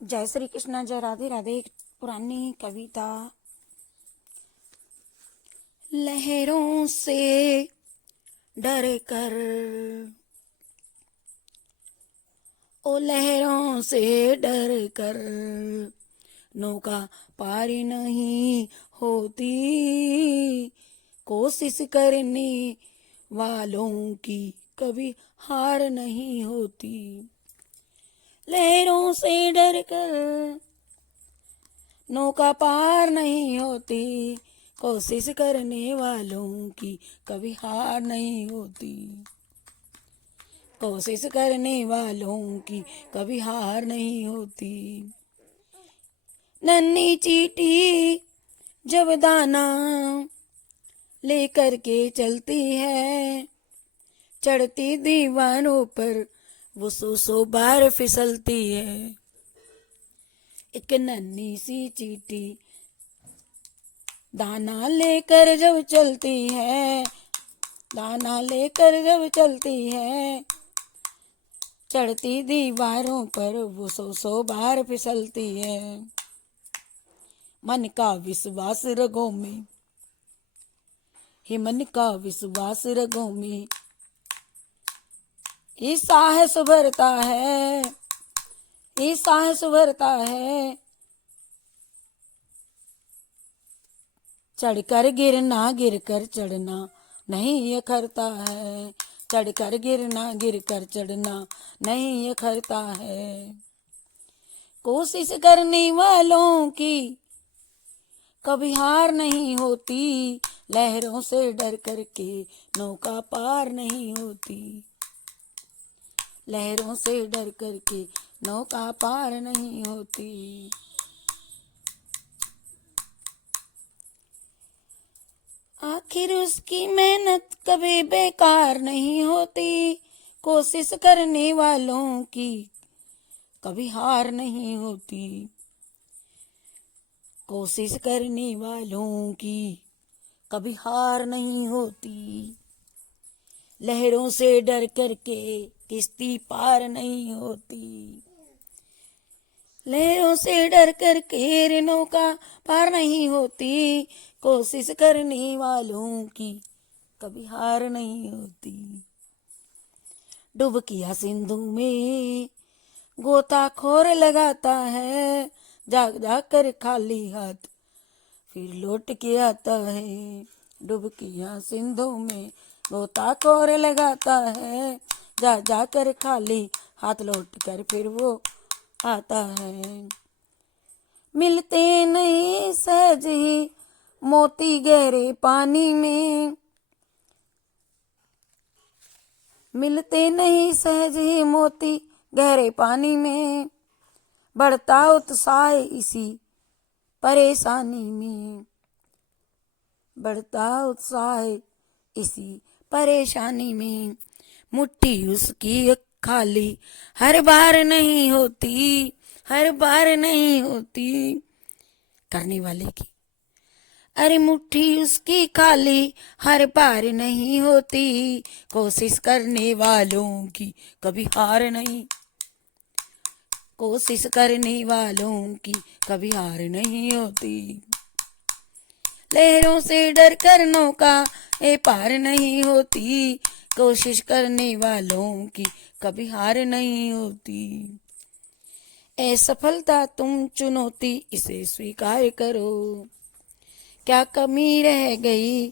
जय श्री कृष्ण, जय राधे राधे। एक पुरानी कविता। लहरों से डर कर, ओ लहरों से डर कर, नौका पार नहीं होती, कोशिश करने वालों की कभी हार नहीं होती। लहरों से डर कर नौका पार नहीं होती, कोशिश करने वालों की कभी हार नहीं होती। कोशिश करने वालों की कभी हार नहीं होती। नन्ही चींटी जब दाना लेकर के चलती है, चढ़ती दीवारों पर वो सौ बार फिसलती है। एक नन्ही सी चींटी दाना लेकर जब चलती है, दाना लेकर जब चलती है, चढ़ती दीवारों पर वो सौ बार फिसलती है। मन का विश्वास रगों में, हे मन का विश्वास रगों में, ये साहस भरता है, ये साहस भरता है। चढ़कर गिरना गिर कर चढ़ना नहीं ये करता है, चढ़कर गिरना गिर कर चढ़ना नहीं ये करता है। कोशिश करने वालों की कभी हार नहीं होती, लहरों से डर करके नौका पार नहीं होती। लहरों से डर करके नौका पार नहीं होती। आखिर उसकी मेहनत कभी बेकार नहीं होती, कोशिश करने वालों की कभी हार नहीं होती। कोशिश करने वालों की कभी हार नहीं होती। लहरों से डर करके किश्ती पार नहीं होती। लहरों से डर करके नौका पार नहीं होती, कोशिश करने वालों की कभी हार नहीं होती। डुबकिया सिंधु में गोताखोर लगाता है, जाग जाग कर खाली हाथ फिर लौट के आता है। डुबकिया सिंधु में गोताखोर लगाता है, जा जा कर खाली हाथ लौट कर फिर वो आता है। मिलते नहीं सहज ही मोती गहरे पानी में, मिलते नहीं सहज ही मोती गहरे पानी में, बढ़ता उत्साह इसी परेशानी में, बढ़ता उत्साह इसी परेशानी में। मुट्ठी उसकी खाली हर बार नहीं होती, हर बार नहीं होती करने वाले की। अरे मुट्ठी उसकी खाली हर बार नहीं होती, कोशिश करने वालों की कभी हार नहीं। कोशिश करने वालों की कभी हार नहीं होती। लहरों से डर कर नौका ए पार नहीं होती, कोशिश करने वालों की कभी हार नहीं होती। असफलता तुम चुनौती इसे स्वीकार करो, क्या कमी रह गई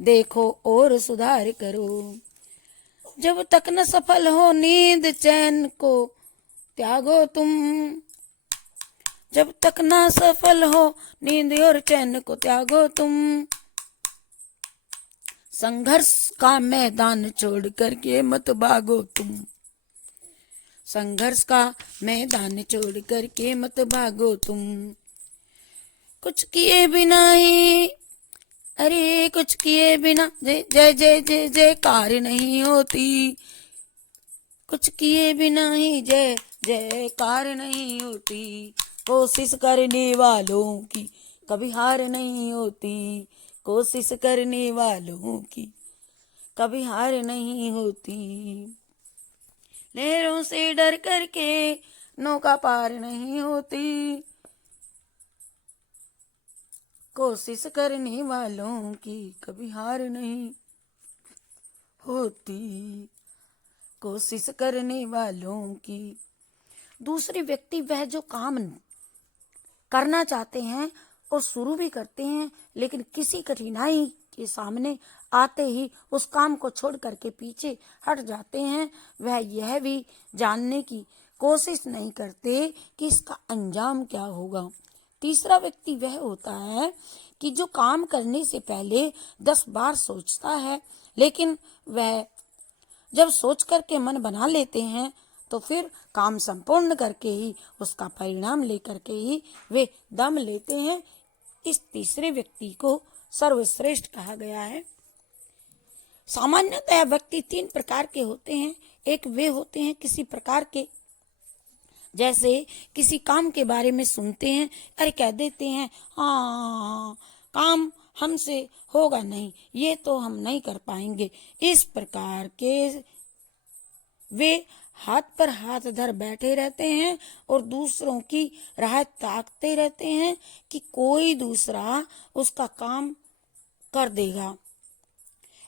देखो और सुधार करो। जब तक न सफल हो नींद चैन को त्यागो तुम, जब तक ना सफल हो नींद और चैन को त्यागो तुम। संघर्ष का मैदान छोड़ करके मत भागो तुम, संघर्ष का मैदान छोड़ करके मत भागो तुम। कुछ किए बिना ही, अरे कुछ किए बिना जय जय जय जय जयकार नहीं होती। कुछ किए बिना ही जय जयकार नहीं होती। कोशिश करने वालों की कभी हार नहीं होती, कोशिश करने वालों की कभी हार नहीं होती। लहरों से डर करके नौका पार नहीं होती। कोशिश करने वालों की कभी हार नहीं होती। कोशिश करने वालों की। दूसरे व्यक्ति वह जो काम करना चाहते हैं और शुरू भी करते हैं, लेकिन किसी कठिनाई के सामने आते ही उस काम को छोड़ करके पीछे हट जाते हैं। वह यह भी जानने की कोशिश नहीं करते कि इसका अंजाम क्या होगा। तीसरा व्यक्ति वह होता है कि जो काम करने से पहले 10 बार सोचता है, लेकिन वह जब सोच करके मन बना लेते हैं तो फिर काम संपूर्ण करके ही उसका परिणाम लेकर के ही वे दम लेते हैं। इस तीसरे व्यक्ति को सर्वश्रेष्ठ कहा गया है। सामान्यतः व्यक्ति 3 प्रकार के होते हैं। एक वे होते हैं किसी प्रकार के, जैसे किसी काम के बारे में सुनते हैं, अरे कह देते हैं हाँ काम हमसे होगा नहीं, ये तो हम नहीं कर पाएंगे। इस प्रकार के वे हाथ पर हाथ धर बैठे रहते हैं और दूसरों की राह ताकते रहते हैं कि कोई दूसरा उसका काम कर देगा।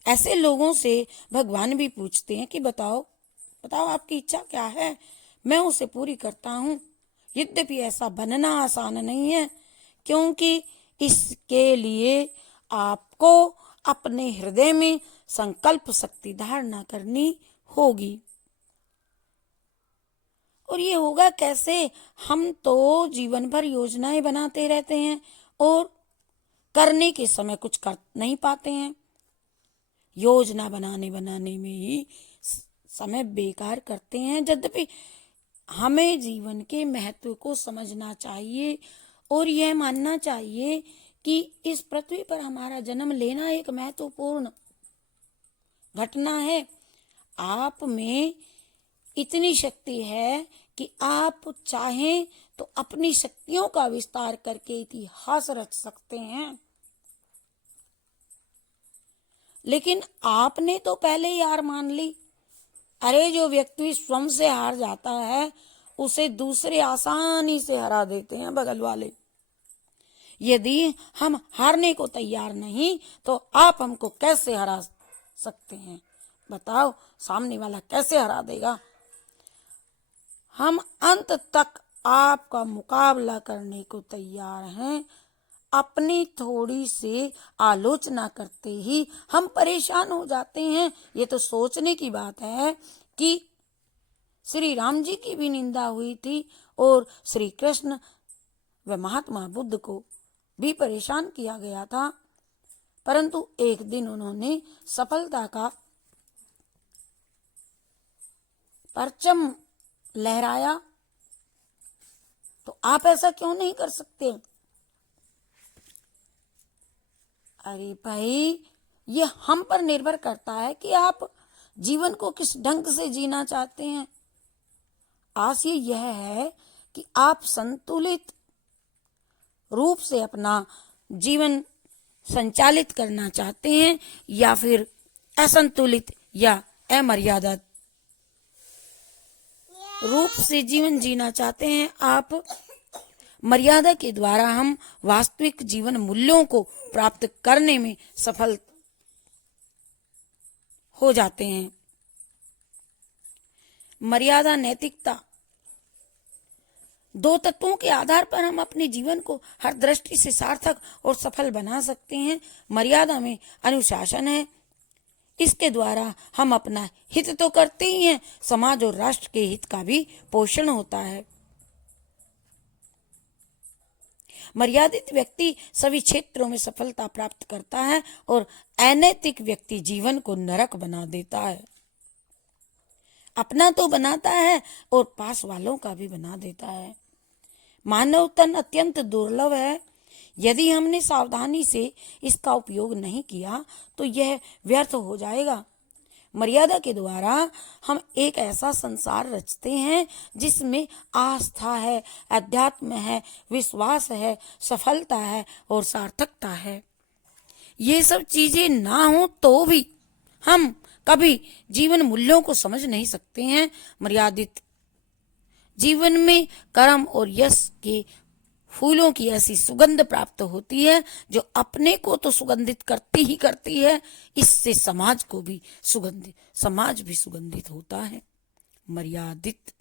ऐसे लोगों से भगवान भी पूछते हैं कि बताओ आपकी इच्छा क्या है, मैं उसे पूरी करता हूँ। यद्यपि ऐसा बनना आसान नहीं है, क्योंकि इसके लिए आपको अपने हृदय में संकल्प शक्ति धारणा करनी होगी। और ये होगा कैसे? हम तो जीवन भर योजनाएं बनाते रहते हैं और करने के समय कुछ कर नहीं पाते हैं। योजना बनाने में ही समय बेकार करते हैं। यद्यपि हमें जीवन के महत्व को समझना चाहिए और यह मानना चाहिए कि इस पृथ्वी पर हमारा जन्म लेना एक महत्वपूर्ण घटना है। आप में इतनी शक्ति है कि आप चाहें तो अपनी शक्तियों का विस्तार करके इतिहास रच सकते हैं। लेकिन आपने तो पहले ही हार मान ली। अरे जो व्यक्ति स्वयं से हार जाता है उसे दूसरे आसानी से हरा देते हैं, बगल वाले। यदि हम हारने को तैयार नहीं तो आप हमको कैसे हरा सकते हैं? बताओ, सामने वाला कैसे हरा देगा? हम अंत तक आपका मुकाबला करने को तैयार हैं। अपनी थोड़ी से आलोचना करते ही हम परेशान हो जाते हैं। ये तो सोचने की बात है कि श्री राम जी की भी निंदा हुई थी और श्री कृष्ण व महात्मा बुद्ध को भी परेशान किया गया था, परंतु एक दिन उन्होंने सफलता का परचम लहराया। तो आप ऐसा क्यों नहीं कर सकते? अरे भाई, ये हम पर निर्भर करता है कि आप जीवन को किस ढंग से जीना चाहते हैं। आशय यह है कि आप संतुलित रूप से अपना जीवन संचालित करना चाहते हैं या फिर असंतुलित या अमर्यादा रूप से जीवन जीना चाहते हैं। आप मर्यादा के द्वारा हम वास्तविक जीवन मूल्यों को प्राप्त करने में सफल हो जाते हैं। मर्यादा, नैतिकता, 2 तत्वों के आधार पर हम अपने जीवन को हर दृष्टि से सार्थक और सफल बना सकते हैं। मर्यादा में अनुशासन है, इसके द्वारा हम अपना हित तो करते ही हैं, समाज और राष्ट्र के हित का भी पोषण होता है। मर्यादित व्यक्ति सभी क्षेत्रों में सफलता प्राप्त करता है और अनैतिक व्यक्ति जीवन को नरक बना देता है। अपना तो बनाता है और पास वालों का भी बना देता है। मानव तन अत्यंत दुर्लभ है। यदि हमने सावधानी से इसका उपयोग नहीं किया तो यह व्यर्थ हो जाएगा। मर्यादा के द्वारा हम एक ऐसा संसार रचते हैं जिसमें आस्था है, अध्यात्म है, विश्वास है, सफलता है और सार्थकता है। ये सब चीजें ना हो तो भी हम कभी जीवन मूल्यों को समझ नहीं सकते हैं। मर्यादित जीवन में कर्म और यश के फूलों की ऐसी सुगंध प्राप्त होती है जो अपने को तो सुगंधित करती ही करती है, इससे समाज को भी समाज भी सुगंधित होता है। मर्यादित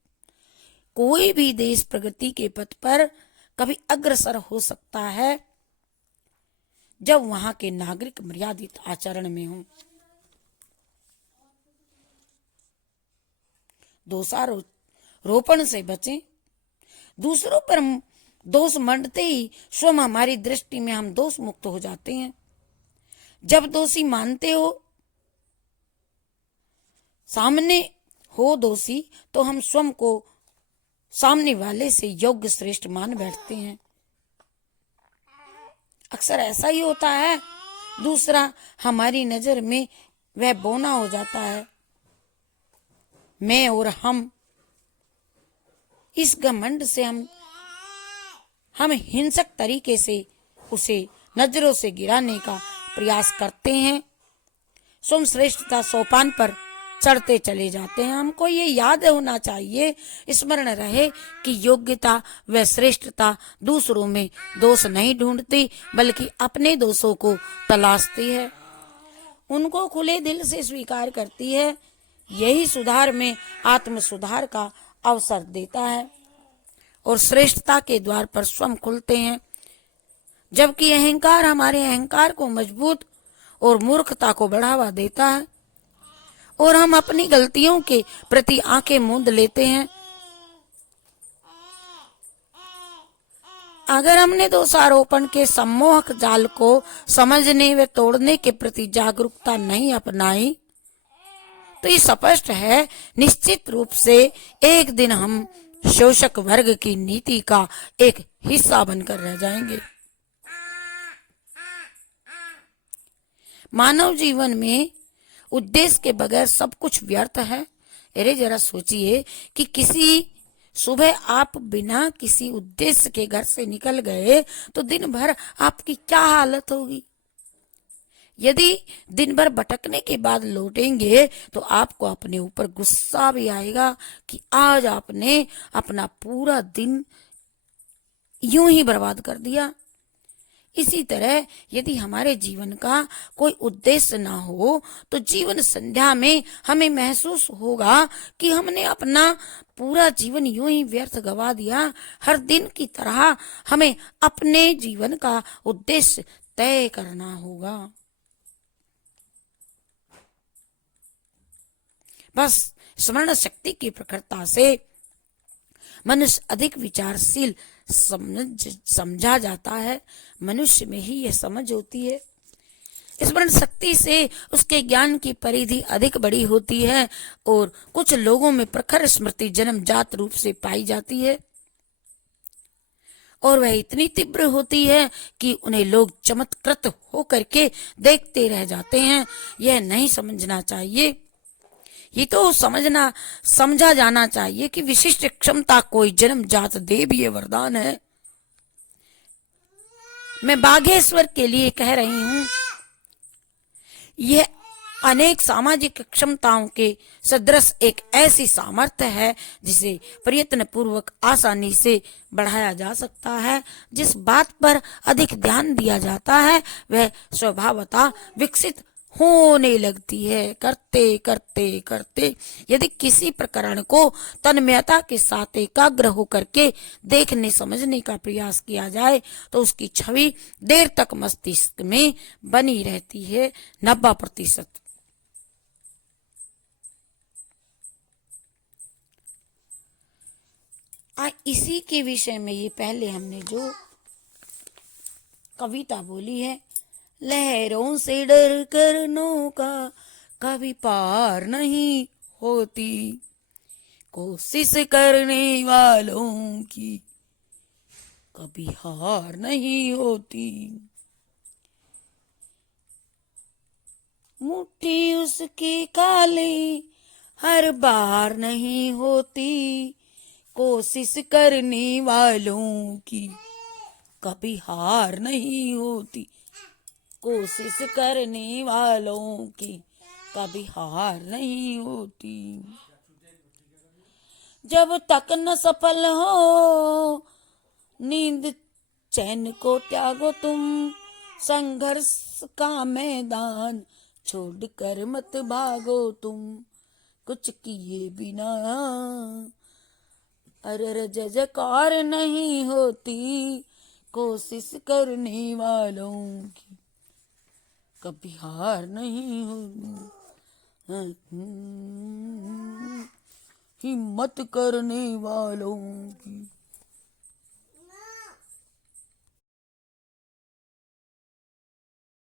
कोई भी देश प्रगति के पथ पर कभी अग्रसर हो सकता है जब वहां के नागरिक मर्यादित आचरण में हों। दोषारोपण से बचें। दूसरों पर दोष मंडते ही स्वयं हमारी दृष्टि में हम दोष मुक्त हो जाते हैं। जब दोषी मानते हो सामने हो दोषी, तो हम स्वयं को सामने वाले से योग्य श्रेष्ठ मान बैठते हैं। अक्सर ऐसा ही होता है। दूसरा हमारी नजर में वह बौना हो जाता है, मैं और हम। इस घमंड से हम हिंसक तरीके से उसे नजरों से गिराने का प्रयास करते हैं। स्वयं श्रेष्ठता सोपान पर चढ़ते चले जाते हैं। हमको ये याद होना चाहिए, स्मरण रहे कि योग्यता व श्रेष्ठता दूसरों में दोष नहीं ढूंढती, बल्कि अपने दोषों को तलाशती है, उनको खुले दिल से स्वीकार करती है। यही सुधार में आत्म सुधार का अवसर देता है और श्रेष्ठता के द्वार पर स्वयं खुलते हैं। जबकि अहंकार हमारे अहंकार को मजबूत और मूर्खता को बढ़ावा देता है और हम अपनी गलतियों के प्रति आंखें मूंद लेते हैं। अगर हमने दोषारोपण के सम्मोहक जाल को समझने व तोड़ने के प्रति जागरूकता नहीं अपनाई, तो ये स्पष्ट है निश्चित रूप से एक दिन हम शोषक वर्ग की नीति का एक हिस्सा बनकर रह जाएंगे। मानव जीवन में उद्देश्य के बगैर सब कुछ व्यर्थ है। अरे जरा सोचिए कि किसी सुबह आप बिना किसी उद्देश्य के घर से निकल गए तो दिन भर आपकी क्या हालत होगी। यदि दिन भर भटकने के बाद लौटेंगे तो आपको अपने ऊपर गुस्सा भी आएगा कि आज आपने अपना पूरा दिन यूं ही बर्बाद कर दिया। इसी तरह यदि हमारे जीवन का कोई उद्देश्य ना हो तो जीवन संध्या में हमें महसूस होगा कि हमने अपना पूरा जीवन यूं ही व्यर्थ गवा दिया। हर दिन की तरह हमें अपने जीवन का उद्देश्य तय करना होगा। बस स्मरण शक्ति की प्रखरता से मनुष्य अधिक विचारशील समझा जाता है। मनुष्य में ही यह समझ होती है। स्मरण शक्ति से उसके ज्ञान की परिधि अधिक बड़ी होती है और कुछ लोगों में प्रखर स्मृति जन्मजात रूप से पाई जाती है और वह इतनी तीव्र होती है कि उन्हें लोग चमत्कृत होकर के देखते रह जाते हैं। यह नहीं समझना चाहिए। ये तो समझा जाना चाहिए कि विशिष्ट क्षमता कोई जन्मजात देवीय वरदान है। मैं बागेश्वर के लिए कह रही हूं, यह अनेक सामाजिक क्षमताओं के सदृश एक ऐसी सामर्थ्य है जिसे प्रयत्न पूर्वक आसानी से बढ़ाया जा सकता है। जिस बात पर अधिक ध्यान दिया जाता है वह स्वभावतः विकसित होने लगती है। करते करते करते यदि किसी प्रकरण को तन्मयता के साथ एकाग्र होकर के देखने समझने का प्रयास किया जाए तो उसकी छवि देर तक मस्तिष्क में बनी रहती है। 90%। इसी के विषय में ये पहले हमने जो कविता बोली है, लहरों से डर कर नौका कभी पार नहीं होती, कोशिश करने वालों की कभी हार नहीं होती, मुट्ठी उसकी काली हर बार नहीं होती, कोशिश करने वालों की कभी हार नहीं होती, कोशिश करने वालों की कभी हार नहीं होती। जब तक न सफल हो नींद चैन को त्यागो तुम, संघर्ष का मैदान छोड़कर मत भागो तुम, कुछ किए बिना अरर जजकार नहीं होती, कोशिश करने वालों की कभी हार नहीं होती, हिम्मत करने वालों की।